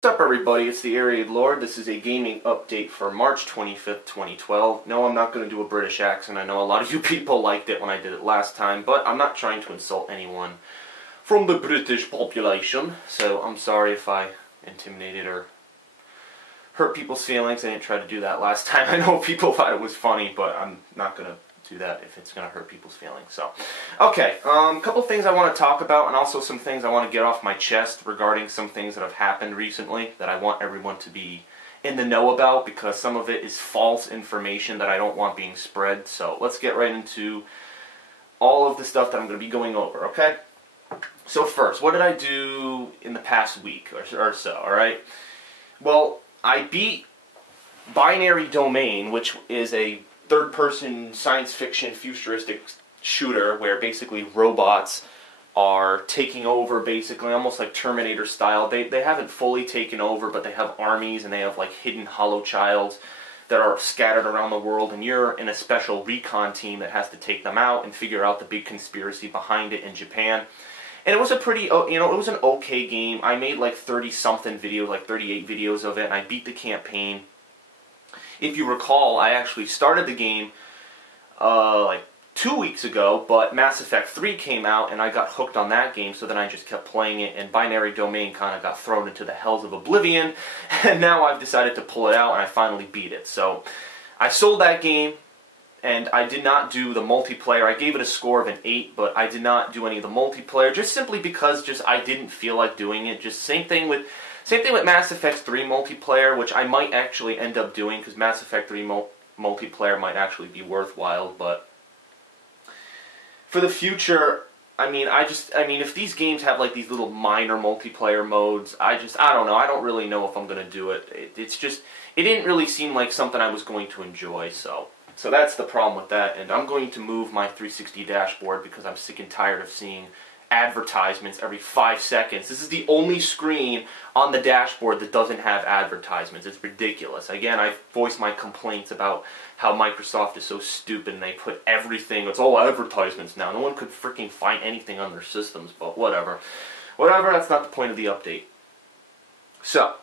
What's up, everybody? It's TheAireaidLord. This is a gaming update for March 25th, 2012. No, I'm not going to do a British accent. I know a lot of you people liked it when I did it last time, but I'm not trying to insult anyone from the British population, so I'm sorry if I intimidated or hurt people's feelings. I didn't try to do that last time. I know people thought it was funny, but I'm not going to do that if it's going to hurt people's feelings. So, okay, a couple things I want to talk about, and also some things I want to get off my chest regarding some things that have happened recently that I want everyone to be in the know about, because some of it is false information that I don't want being spread. So let's get right into all of the stuff that I'm going to be going over, okay? So first, what did I do in the past week or so, alright? Well, I beat Binary Domain, which is a third-person science fiction futuristic shooter where basically robots are taking over, basically almost like Terminator style. They haven't fully taken over, but they have armies and they have like hidden holochilds that are scattered around the world, and you're in a special recon team that has to take them out and figure out the big conspiracy behind it in Japan. And it was a pretty, it was an okay game. I made like 30-something videos, like 38 videos of it, and I beat the campaign. If you recall, I actually started the game like 2 weeks ago, but Mass Effect 3 came out and I got hooked on that game, so then I just kept playing it, and Binary Domain kind of got thrown into the hells of oblivion, and now I've decided to pull it out and I finally beat it. So I sold that game, and I did not do the multiplayer. I gave it a score of an 8, but I did not do any of the multiplayer, just simply because I didn't feel like doing it. Just same thing with Mass Effect 3 multiplayer, which I might actually end up doing, because Mass Effect 3 multiplayer might actually be worthwhile, but for the future, I mean, if these games have like these little minor multiplayer modes, I don't know, I don't really know if I'm going to do it. It didn't really seem like something I was going to enjoy, so that's the problem with that, and I'm going to move my 360 dashboard because I'm sick and tired of seeing advertisements every 5 seconds. This is the only screen on the dashboard that doesn't have advertisements. It's ridiculous. Again, I've voiced my complaints about how Microsoft is so stupid and they put everything, it's all advertisements now. No one could freaking find anything on their systems, but whatever. Whatever, that's not the point of the update. So,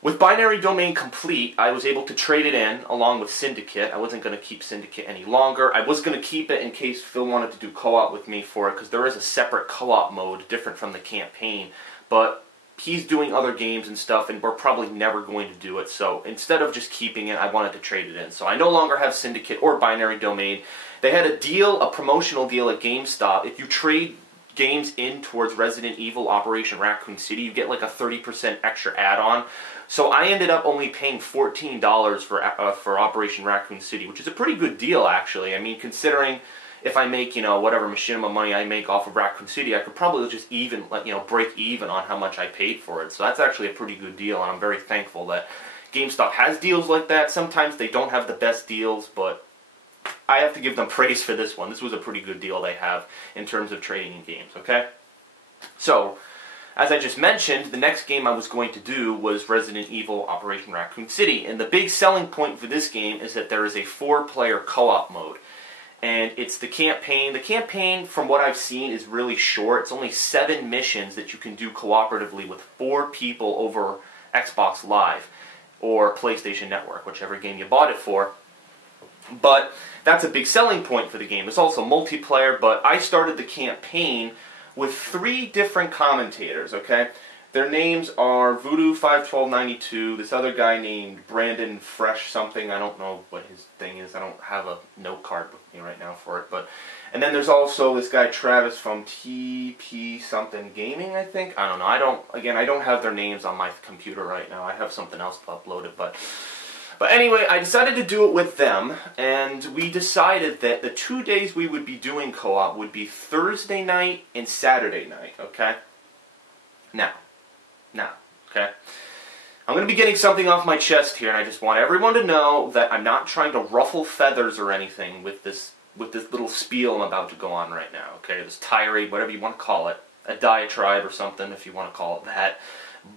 with Binary Domain complete, I was able to trade it in along with Syndicate. I wasn't going to keep Syndicate any longer. I was going to keep it in case Phil wanted to do co-op with me for it, because there is a separate co-op mode different from the campaign. But he's doing other games and stuff, and we're probably never going to do it. So instead of just keeping it, I wanted to trade it in. So I no longer have Syndicate or Binary Domain. They had a promotional deal at GameStop. If you trade games in towards Resident Evil Operation Raccoon City, you get like a 30% extra add-on. So I ended up only paying $14 for Operation Raccoon City, which is a pretty good deal, actually. I mean, considering if I make, whatever machinima money I make off of Raccoon City, I could probably just break even on how much I paid for it. So that's actually a pretty good deal, and I'm very thankful that GameStop has deals like that. Sometimes they don't have the best deals, but I have to give them praise for this one. This was a pretty good deal they have in terms of trading in games, okay? So, as I just mentioned, the next game I was going to do was Resident Evil Operation Raccoon City, and the big selling point for this game is that there is a 4-player co-op mode, and it's the campaign. The campaign, from what I've seen, is really short. It's only 7 missions that you can do cooperatively with 4 people over Xbox Live or PlayStation Network, whichever game you bought it for. But that's a big selling point for the game. It's also multiplayer, but I started the campaign with 3 different commentators, okay? Their names are Voodoo51292, this other guy named Brandon Fresh something, I don't know what his thing is, I don't have a note card with me right now for it, and then there's also this guy Travis from TP something Gaming, I think? I don't know, I don't have their names on my computer right now, I have something else uploaded, but anyway, I decided to do it with them, and we decided that the 2 days we would be doing co-op would be Thursday night and Saturday night, okay? Now, okay? I'm going to be getting something off my chest here, and I just want everyone to know that I'm not trying to ruffle feathers or anything with this little spiel I'm about to go on right now, okay? This tirade, whatever you want to call it, a diatribe or something if you want to call it that,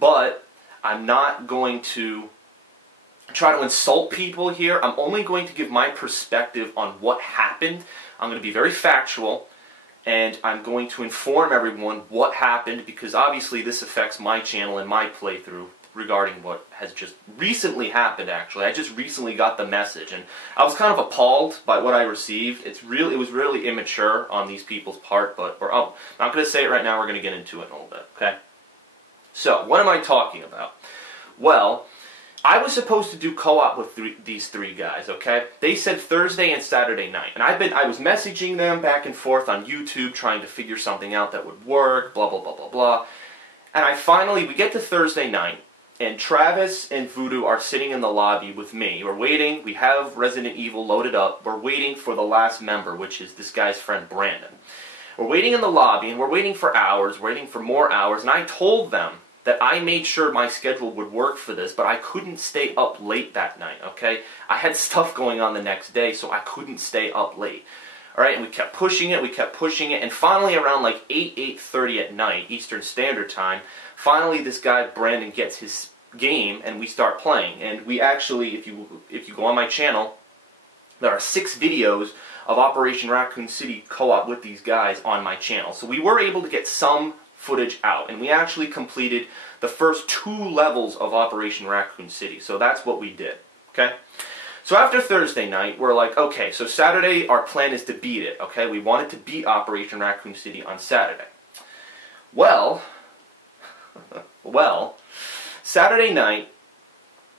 but I'm not going to try to insult people here. I'm only going to give my perspective on what happened. I'm going to be very factual, and I'm going to inform everyone what happened, because obviously this affects my channel and my playthrough regarding what has just recently happened. Actually, I just recently got the message, and I was kind of appalled by what I received. It was really immature on these people's part, but I'm not going to say it right now. We're going to get into it in a little bit, okay? So, what am I talking about? Well, I was supposed to do co-op with these three guys, okay? They said Thursday and Saturday night. And I was messaging them back and forth on YouTube trying to figure something out that would work, blah, blah, blah, blah, blah. And we get to Thursday night, and Travis and Voodoo are sitting in the lobby with me. We're waiting. We have Resident Evil loaded up. We're waiting for the last member, which is this guy's friend Brandon. We're waiting in the lobby, and we're waiting for hours, waiting for more hours, and I told them that I made sure my schedule would work for this, but I couldn't stay up late that night, okay? I had stuff going on the next day, so I couldn't stay up late. All right, and we kept pushing it, and finally around like 8:30 at night, Eastern Standard Time, finally this guy, Brandon, gets his game, and we start playing. And we actually, if you go on my channel, there are 6 videos of Operation Raccoon City co-op with these guys on my channel. So we were able to get some footage out, and we actually completed the first 2 levels of Operation Raccoon City. So that's what we did, okay? So after Thursday night, we're like, okay, so Saturday our plan is to beat it, okay? We wanted to beat Operation Raccoon City on Saturday. Well, Saturday night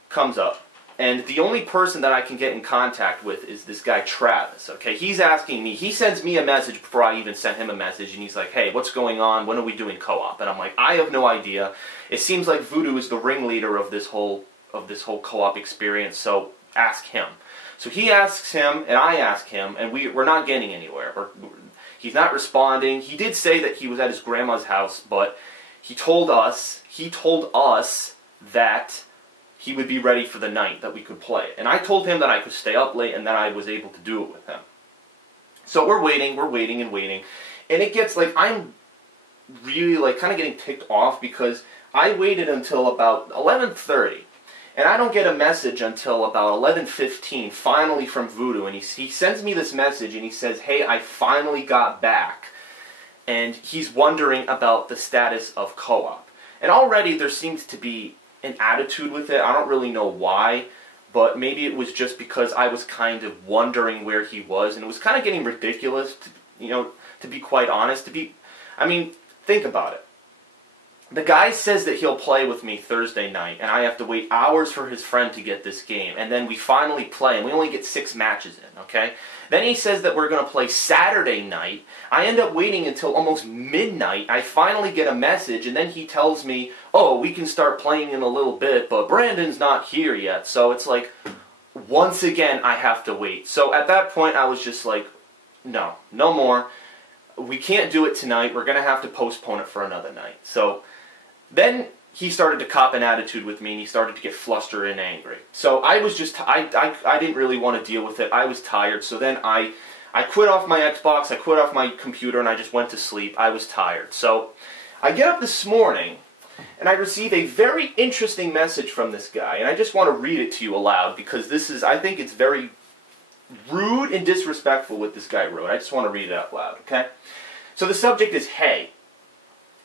comes up, and the only person that I can get in contact with is this guy Travis, okay? He's asking me, he sends me a message before I even sent him a message, and he's like, hey, what's going on? When are we doing co-op? And I'm like, I have no idea. It seems like Voodoo is the ringleader of this whole co-op experience, so ask him. So he asks him, and I ask him, and we're not getting anywhere. He's not responding. He did say that he was at his grandma's house, but he told us that he would be ready for the night that we could play. And I told him that I could stay up late and that I was able to do it with him. So we're waiting. And it gets like, I'm really like kind of getting ticked off because I waited until about 11:30. And I don't get a message until about 11:15, finally from Voodoo. And he sends me this message and he says, hey, I finally got back. And he's wondering about the status of co-op. And already there seems to be an attitude with it. I don't really know why, but maybe it was just because I was kind of wondering where he was, and it was kind of getting ridiculous, to be quite honest. I mean, think about it. The guy says that he'll play with me Thursday night, and I have to wait hours for his friend to get this game, and then we finally play, and we only get 6 matches in, okay? Then he says that we're going to play Saturday night. I end up waiting until almost midnight. I finally get a message, and then he tells me, oh, we can start playing in a little bit, but Brandon's not here yet. So it's like, once again, I have to wait. So at that point, I was just like, no more. We can't do it tonight. We're going to have to postpone it for another night. So then he started to cop an attitude with me, and he started to get flustered and angry. So I was just, I didn't really want to deal with it. I was tired. So then I quit off my Xbox, I quit off my computer, and I just went to sleep. I was tired. So I get up this morning, and I receive a very interesting message from this guy. And I just want to read it to you aloud, because I think it's very rude and disrespectful what this guy wrote. I just want to read it out loud, okay? So the subject is, hey.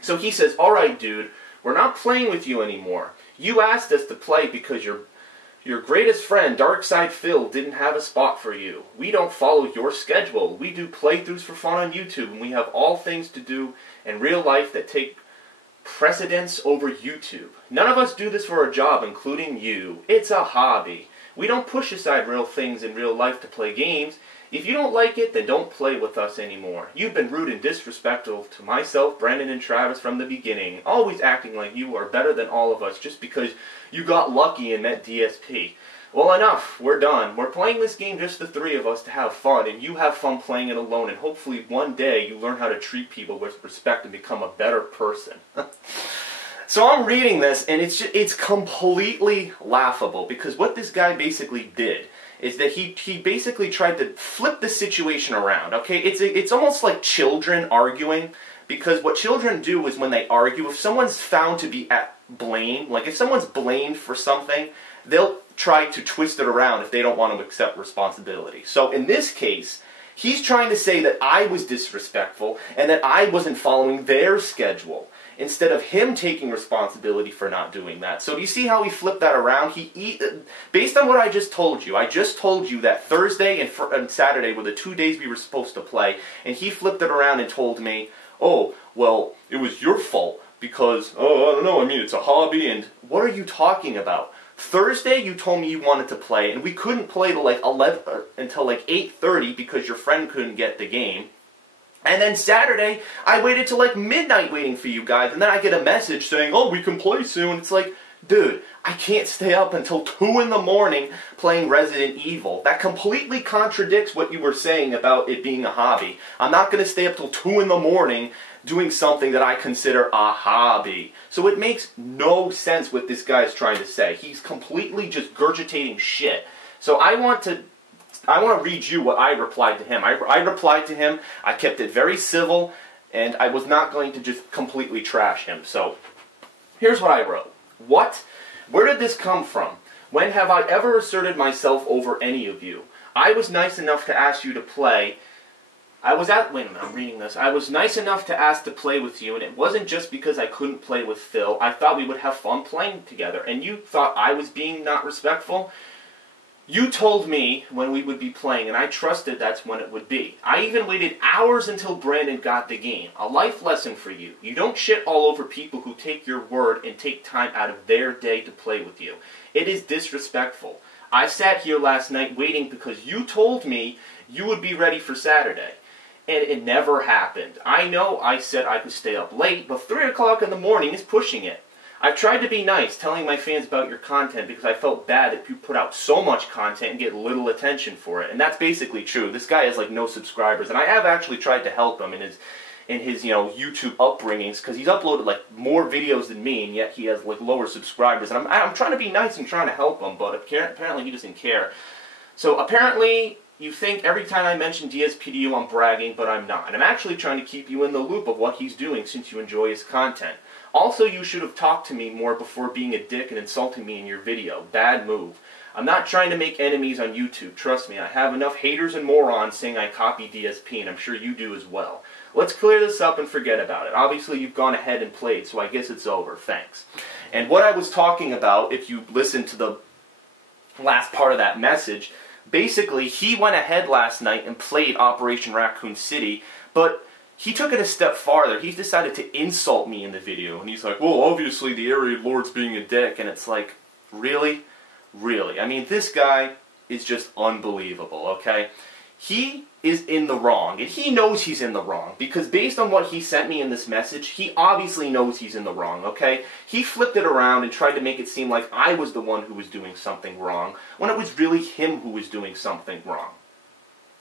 So he says, all right, dude, we're not playing with you anymore. You asked us to play because your greatest friend, Darkside Phil, didn't have a spot for you. We don't follow your schedule. We do playthroughs for fun on YouTube, and we have all things to do in real life that take precedence over YouTube. None of us do this for a job, including you. It's a hobby. We don't push aside real things in real life to play games. If you don't like it, then don't play with us anymore. You've been rude and disrespectful to myself, Brandon, and Travis from the beginning, always acting like you are better than all of us just because you got lucky and met DSP. Well, enough. We're done. We're playing this game just the 3 of us to have fun, and you have fun playing it alone, and hopefully one day you learn how to treat people with respect and become a better person. So I'm reading this, and it's completely laughable, because what this guy basically did is that he basically tried to flip the situation around, okay? It's almost like children arguing, because what children do is when they argue, if someone's found to be at blame, like if someone's blamed for something, they'll try to twist it around if they don't want to accept responsibility. So in this case, He's trying to say that I was disrespectful and that I wasn't following their schedule, instead of him taking responsibility for not doing that. So you see how he flipped that around? Based on what I just told you that Thursday and Saturday were the 2 days we were supposed to play, and he flipped it around and told me, oh, well, it was your fault because, oh, I don't know, I mean, it's a hobby, and what are you talking about? Thursday, you told me you wanted to play, and we couldn't play till like 8:30 because your friend couldn't get the game. And then Saturday, I waited till like midnight waiting for you guys, and then I get a message saying, oh, we can play soon. It's like, dude, I can't stay up until 2 in the morning playing Resident Evil. That completely contradicts what you were saying about it being a hobby. I'm not going to stay up till 2 in the morning doing something that I consider a hobby. So it makes no sense what this guy is trying to say. He's completely just gurgitating shit. So I want to read you what I replied to him. I replied to him, I kept it very civil, and I was not going to just completely trash him. So here's what I wrote. What? Where did this come from? When have I ever asserted myself over any of you? I was nice enough to ask you to play. Wait a minute, I'm reading this. I was nice enough to ask to play with you, and it wasn't just because I couldn't play with Phil. I thought we would have fun playing together, and you thought I was being not respectful? You told me when we would be playing, and I trusted that's when it would be. I even waited hours until Brandon got the game. A life lesson for you. You don't shit all over people who take your word and take time out of their day to play with you. It is disrespectful. I sat here last night waiting because you told me you would be ready for Saturday. And it never happened. I know I said I could stay up late, but 3 o'clock in the morning is pushing it. I've tried to be nice, telling my fans about your content because I felt bad that you put out so much content and get little attention for it. And that's basically true. This guy has like no subscribers, and I have actually tried to help him in his YouTube upbringings, because he's uploaded like more videos than me, and yet he has like lower subscribers. And I'm trying to be nice and trying to help him, but apparently he doesn't care. So apparently you think every time I mention DSP to you I'm bragging, but I'm not. And I'm actually trying to keep you in the loop of what he's doing since you enjoy his content. Also, you should have talked to me more before being a dick and insulting me in your video. Bad move. I'm not trying to make enemies on YouTube. Trust me, I have enough haters and morons saying I copy DSP, and I'm sure you do as well. Let's clear this up and forget about it. Obviously, you've gone ahead and played, so I guess it's over. Thanks. And what I was talking about, if you listen to the last part of that message, basically, he went ahead last night and played Operation Raccoon City, but he took it a step farther. He decided to insult me in the video, and he's like, well, obviously the TheAireaidLord's being a dick, and it's like, really? Really? I mean, this guy is just unbelievable, okay? He is in the wrong, and he knows he's in the wrong, because based on what he sent me in this message, he obviously knows he's in the wrong, okay? He flipped it around and tried to make it seem like I was the one who was doing something wrong, when it was really him who was doing something wrong.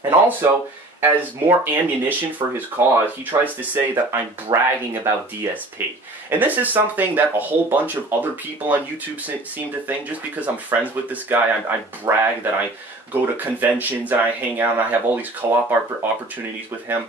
And also, as more ammunition for his cause, he tries to say that I'm bragging about DSP. And this is something that a whole bunch of other people on YouTube seem to think. Just because I'm friends with this guy, I brag that I go to conventions and I hang out and I have all these co-op opportunities with him.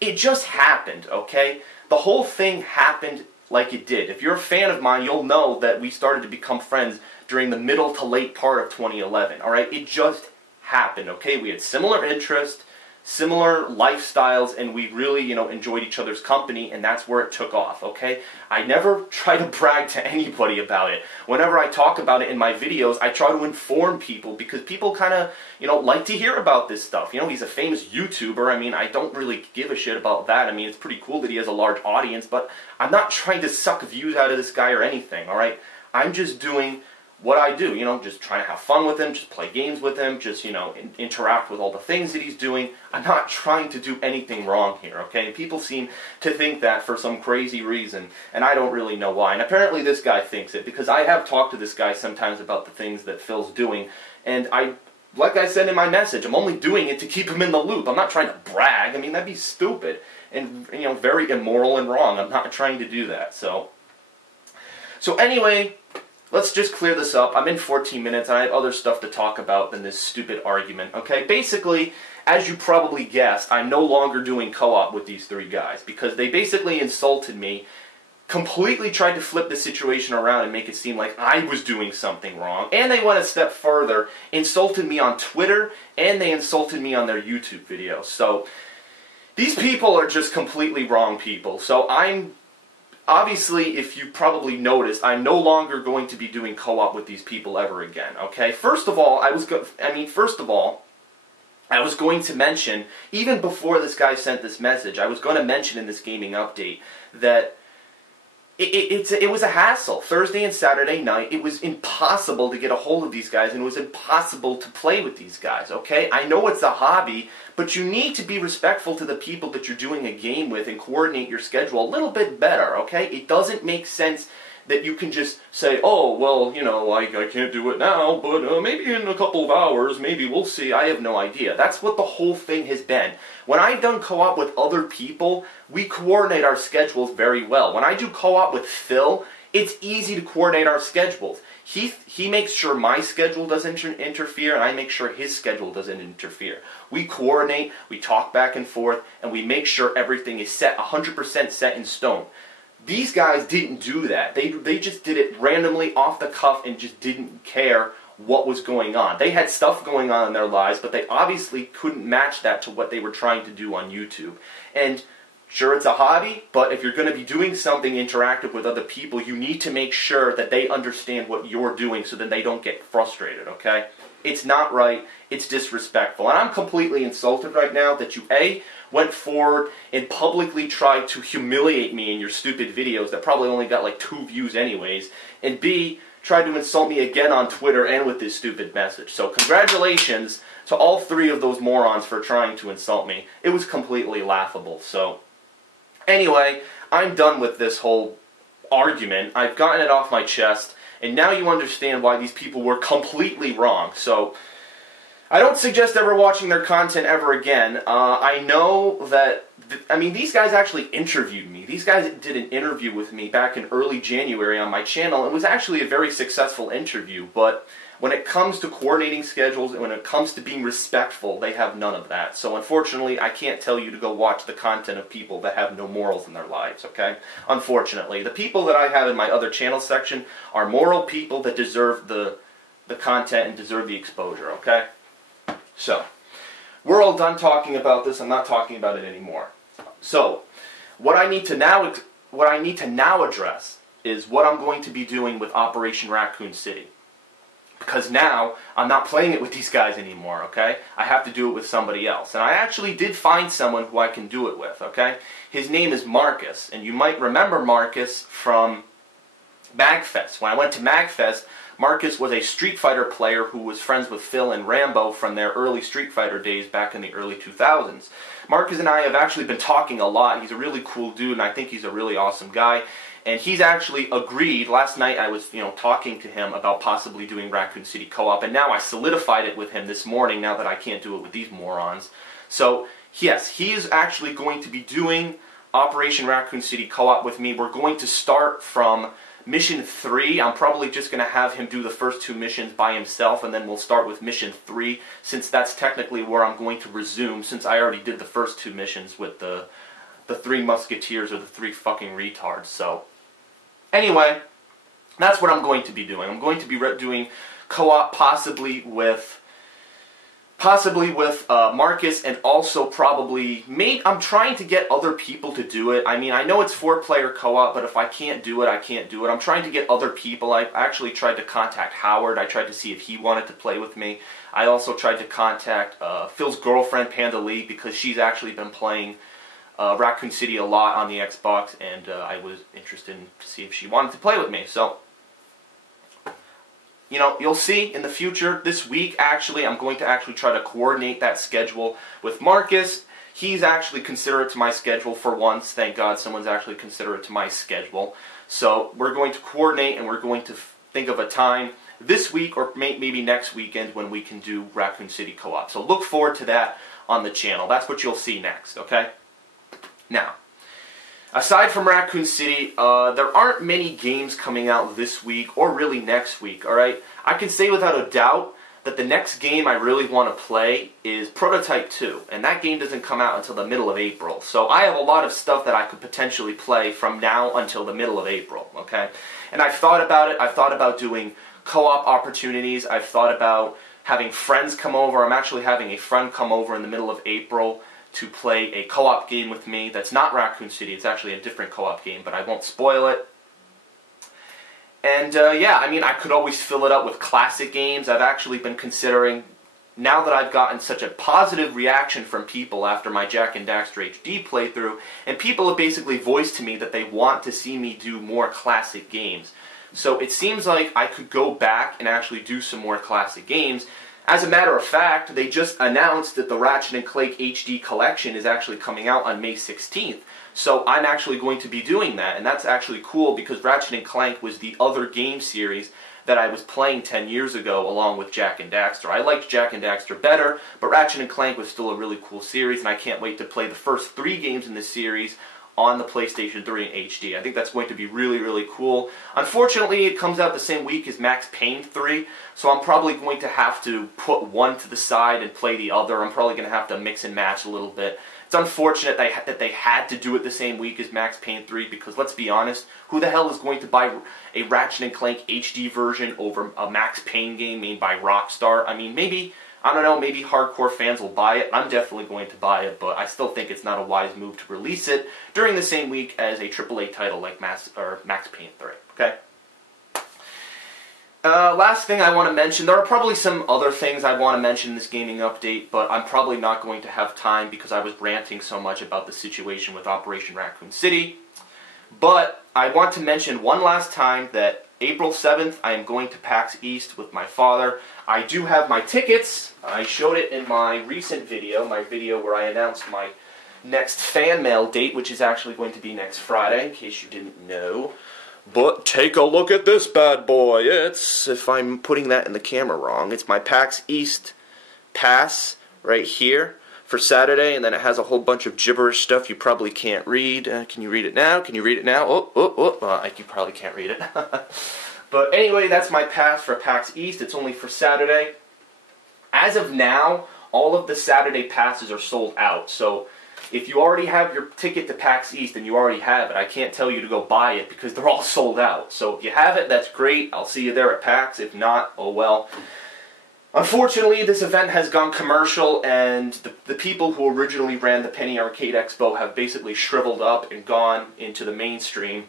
It just happened, okay? The whole thing happened like it did. If you're a fan of mine, you'll know that we started to become friends during the middle to late part of 2011, alright? It just happened, okay? We had similar interests, similar lifestyles, and we really, enjoyed each other's company, and that's where it took off, okay? I never try to brag to anybody about it. Whenever I talk about it in my videos, I try to inform people, because people kind of, like to hear about this stuff. He's a famous YouTuber. I mean, I don't really give a shit about that. I mean, it's pretty cool that he has a large audience, but I'm not trying to suck views out of this guy or anything, alright? I'm just doing what I do, just trying to have fun with him, just play games with him, just, interact with all the things that he's doing. I'm not trying to do anything wrong here, okay? People seem to think that for some crazy reason, and I don't really know why. And apparently this guy thinks it, because I have talked to this guy sometimes about the things that Phil's doing, and like I said in my message, I'm only doing it to keep him in the loop. I'm not trying to brag. I mean, that'd be stupid and, very immoral and wrong. I'm not trying to do that, so anyway, let's just clear this up. I'm in 14 minutes, and I have other stuff to talk about than this stupid argument, okay? Basically, as you probably guessed, I'm no longer doing co-op with these three guys, because they basically insulted me completely tried to flip the situation around and make it seem like I was doing something wrong. And they went a step further, insulted me on Twitter, and they insulted me on their YouTube videos. So these people are just completely wrong people. So I'm, obviously, if you probably noticed, I'm no longer going to be doing co-op with these people ever again, okay? First of all, I was going to mention, even before this guy sent this message, I was going to mention in this gaming update that it was a hassle. Thursday and Saturday night, it was impossible to get a hold of these guys, and it was impossible to play with these guys, okay? I know it's a hobby, but you need to be respectful to the people that you're doing a game with and coordinate your schedule a little bit better, okay? It doesn't make sense that you can just say, oh, well, you know, I can't do it now, but maybe in a couple of hours, maybe we'll see. I have no idea. That's what the whole thing has been. When I've done co-op with other people, we coordinate our schedules very well. When I do co-op with Phil, it's easy to coordinate our schedules. He makes sure my schedule doesn't interfere, and I make sure his schedule doesn't interfere. We coordinate, we talk back and forth, and we make sure everything is set, 100% set in stone. These guys didn't do that. They just did it randomly off the cuff and just didn't care what was going on. They had stuff going on in their lives, but they obviously couldn't match that to what they were trying to do on YouTube. And sure, it's a hobby, but if you're going to be doing something interactive with other people, you need to make sure that they understand what you're doing so then they don't get frustrated, okay? It's not right. It's disrespectful. And I'm completely insulted right now that you, A, went forward and publicly tried to humiliate me in your stupid videos that probably only got like 2 views anyways, and B, tried to insult me again on Twitter and with this stupid message. So congratulations to all 3 of those morons for trying to insult me. It was completely laughable. So anyway, I'm done with this whole argument. I've gotten it off my chest, and now you understand why these people were completely wrong. So I don't suggest ever watching their content ever again. I know that, these guys actually interviewed me. These guys did an interview with me back in early January on my channel. It was actually a very successful interview, but when it comes to coordinating schedules and when it comes to being respectful, they have none of that. So unfortunately, I can't tell you to go watch the content of people that have no morals in their lives, okay? Unfortunately. The people that I have in my other channel section are moral people that deserve the content and deserve the exposure, okay? So, we're all done talking about this. I'm not talking about it anymore. So, what I need to now address is what I'm going to be doing with Operation Raccoon City. Because now, I'm not playing it with these guys anymore, okay? I have to do it with somebody else. And I actually did find someone who I can do it with, okay? His name is Marcus, and you might remember Marcus from MagFest. When I went to MagFest, Marcus was a Street Fighter player who was friends with Phil and Rambo from their early Street Fighter days back in the early 2000s. Marcus and I have actually been talking a lot. He's a really cool dude, and I think he's a really awesome guy. And he's actually agreed. Last night I was, talking to him about possibly doing Raccoon City Co-op, and now I solidified it with him this morning now that I can't do it with these morons. So, yes, he is actually going to be doing Operation Raccoon City Co-op with me. We're going to start from Mission 3. I'm probably just going to have him do the first 2 missions by himself, and then we'll start with Mission 3, since that's technically where I'm going to resume, since I already did the first 2 missions with the 3 Musketeers, or the 3 fucking retards. So, anyway, that's what I'm going to be doing. I'm going to be doing co-op possibly with Marcus, and also probably, I'm trying to get other people to do it. I know it's 4-player co-op, but if I can't do it, I can't do it. I'm trying to get other people. I actually tried to contact Howard. I tried to see if he wanted to play with me. I also tried to contact Phil's girlfriend, Panda Lee, because she's actually been playing Raccoon City a lot on the Xbox, and I was interested to see if she wanted to play with me. So, you'll see in the future, this week actually, I'm going to actually try to coordinate that schedule with Marcus. He's actually considerate to my schedule for once. Thank God someone's actually considerate to my schedule. So we're going to coordinate, and we're going to think of a time this week or maybe next weekend when we can do Raccoon City Co-op. So look forward to that on the channel. That's what you'll see next, okay? Now, aside from Raccoon City, there aren't many games coming out this week or really next week, alright? I can say without a doubt that the next game I really want to play is Prototype 2, and that game doesn't come out until the middle of April. So I have a lot of stuff that I could potentially play from now until the middle of April, okay? And I've thought about it. I've thought about doing co-op opportunities. I've thought about having friends come over. I'm actually having a friend come over in the middle of April to play a co-op game with me that's not Raccoon City. It's actually a different co-op game, but I won't spoil it. And yeah, I mean, I could always fill it up with classic games. I've actually been considering, now that I've gotten such a positive reaction from people after my Jak and Daxter HD playthrough, and people have basically voiced to me that they want to see me do more classic games. So it seems like I could go back and actually do some more classic games. As a matter of fact, they just announced that the Ratchet & Clank HD collection is actually coming out on May 16th. So I'm actually going to be doing that, and that's actually cool because Ratchet & Clank was the other game series that I was playing 10 years ago along with Jak and Daxter. I liked Jak and Daxter better, but Ratchet & Clank was still a really cool series, and I can't wait to play the first 3 games in this series on the PlayStation 3 in HD. I think that's going to be really, really cool. Unfortunately, it comes out the same week as Max Payne 3, so I'm probably going to have to put one to the side and play the other. I'm probably going to have to mix and match a little bit. It's unfortunate that they had to do it the same week as Max Payne 3 because, let's be honest, who the hell is going to buy a Ratchet & Clank HD version over a Max Payne game made by Rockstar? I mean, maybe, I don't know, maybe hardcore fans will buy it. I'm definitely going to buy it, but I still think it's not a wise move to release it during the same week as a AAA title like Max Payne 3, okay? Last thing I want to mention, there are probably some other things I want to mention in this gaming update, but I'm probably not going to have time because I was ranting so much about the situation with Operation Raccoon City. But I want to mention one last time that April 7th, I am going to PAX East with my father. I do have my tickets. I showed it in my recent video, my video where I announced my next fan mail date, which is actually going to be next Friday, in case you didn't know. But take a look at this bad boy. It's, if I'm putting that in the camera wrong, it's my PAX East pass right here for Saturday, and then it has a whole bunch of gibberish stuff you probably can't read. Can you read it now? Can you read it now? You probably can't read it. But anyway, that's my pass for PAX East. It's only for Saturday. As of now, all of the Saturday passes are sold out, so if you already have your ticket to PAX East and you already have it, I can't tell you to go buy it because they're all sold out. So if you have it, that's great. I'll see you there at PAX. If not, oh well. Unfortunately, this event has gone commercial, and the people who originally ran the Penny Arcade Expo have basically shriveled up and gone into the mainstream.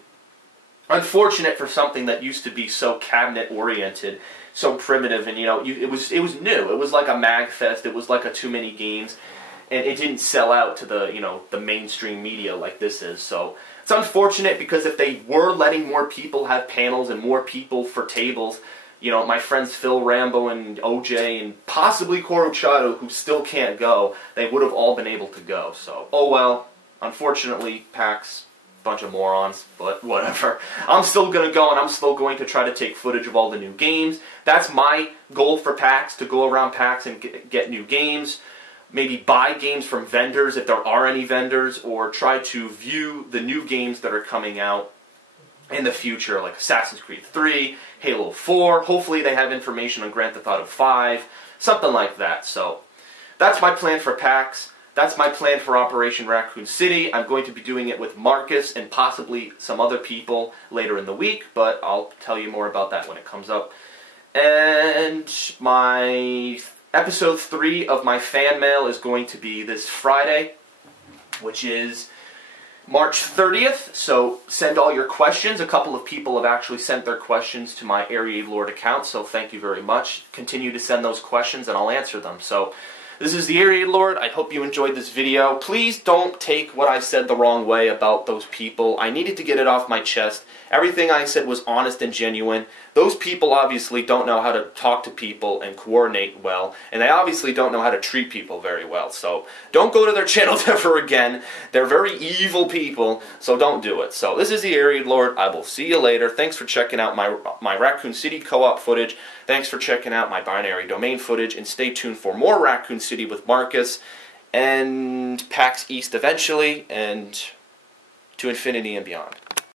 Unfortunate for something that used to be so cabinet-oriented, so primitive, and it was new. It was like a MagFest. It was like a too many games. And it didn't sell out to the mainstream media like this is. So it's unfortunate because if they were letting more people have panels and more people for tables, my friends Phil Rambo and OJ and possibly Corochado, who still can't go, they would have all been able to go. So, oh well. Unfortunately, PAX, bunch of morons, but whatever. I'm still going to go, and I'm still going to try to take footage of all the new games. That's my goal for PAX, to go around PAX and get new games. Maybe buy games from vendors if there are any vendors, or try to view the new games that are coming out in the future, like Assassin's Creed 3, Halo 4. Hopefully they have information on Grand Theft Auto 5, something like that. So that's my plan for PAX. That's my plan for Operation Raccoon City. I'm going to be doing it with Marcus and possibly some other people later in the week, but I'll tell you more about that when it comes up. And my Episode 3 of my fan mail is going to be this Friday, which is March 30th, so send all your questions. A couple of people have actually sent their questions to my TheAireaidLord account, so thank you very much. Continue to send those questions and I'll answer them. So this is the TheAireaidLord. I hope you enjoyed this video. Please don't take what I said the wrong way about those people. I needed to get it off my chest. Everything I said was honest and genuine. Those people obviously don't know how to talk to people and coordinate well, and they obviously don't know how to treat people very well. So don't go to their channels ever again. They're very evil people, so don't do it. So this is the TheAireaidLord. I will see you later. Thanks for checking out my Raccoon City co-op footage. Thanks for checking out my binary domain footage, and stay tuned for more Raccoon City with Marcus, and PAX East eventually, and to infinity and beyond.